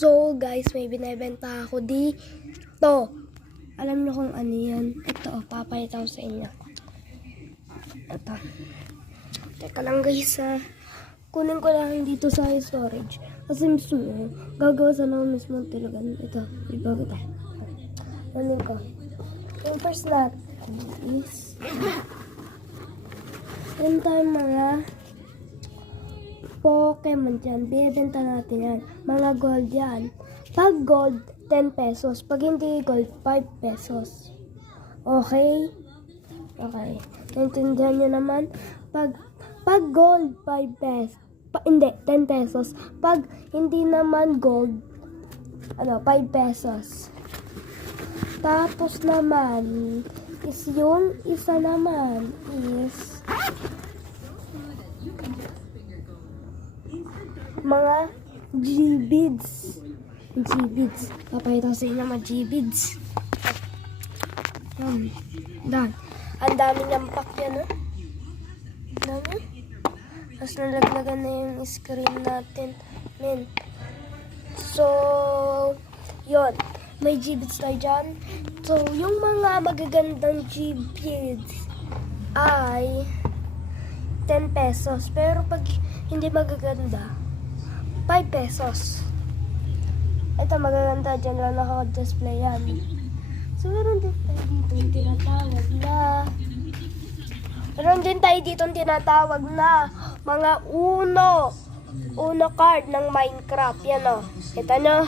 So guys, may binibenta ako dito. Alam niyo kung ano yan? Ito, papayata ko sa inyo. Ito. Teka lang guys, kunin ko lang dito sa storage. Kasi mismo, gagawa sa lang mismo talaga. Ito, iba kita. Kunin ko. Yung first natin is meron tayong mga Pokemon dyan. Binibenta natin yan. Mga gold yan. Pag gold, 10 pesos. Pag hindi gold, 5 pesos. Okay? Okay. Naintindihan nyo naman? Pag gold, 5 pesos. Hindi, 10 pesos. Pag hindi naman gold, 5 pesos. Tapos naman, is yung isa naman is mga G-beads. G-beads. Papayata sa inyo mga G-beads. Dan. Ang dami niyang pack yan, Dami. Tapos nalaglagan na yung screen natin. Men. So, yun. May G-beads tayo dyan. So, yung mga magagandang G-beads ay 10 pesos. Pero pag hindi magaganda, 5 pesos. Ito magaganda, dyan lang naka-display yan. So meron din tayo dito yung tinatawag na mga Uno card ng Minecraft. Yan o. Kita nyo?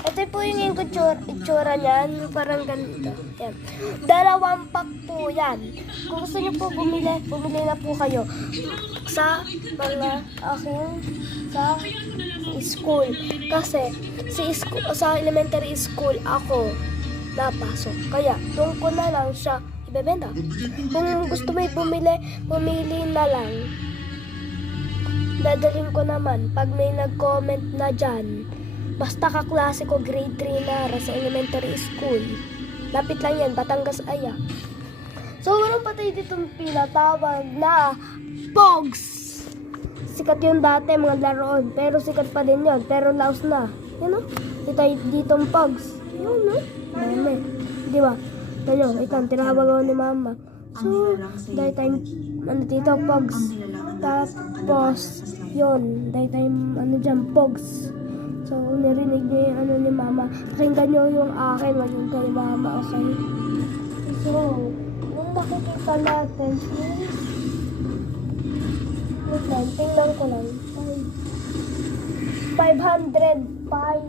Ito po yung itsura niyan. Parang ganito. Yan. 2 pack po yan. Kung gusto nyo po bumili na po kayo sa mga sa school. Kasi sa elementary school ako napasok. Kaya doon ko na lang siya ibebenta. Kung gusto mo bumili na lang. Dadalhin ko naman pag may nag-comment na dyan. Basta kaklase ko grade 3 na sa elementary school. Lapit lang yan, Batangas Aya. So meron pa tayo ditong pinatawag na Pogs. Sikat yun dati, mga laruan. Pero sikat pa din yun. Pero laos na. Yan o. Ditong Pogs. Yun o. Dami. Di ba? Yan o. Tinawag ako ni mama. So, dahil tayong dito, Pogs. Tapos, yun. Dahil tayong dyan, Pogs. So, narinig niyo yung ni mama. Pakinggan niyo yung akin. Wag yung kay mama, okay? So, nung makikita natin is tingnan ko lang. 505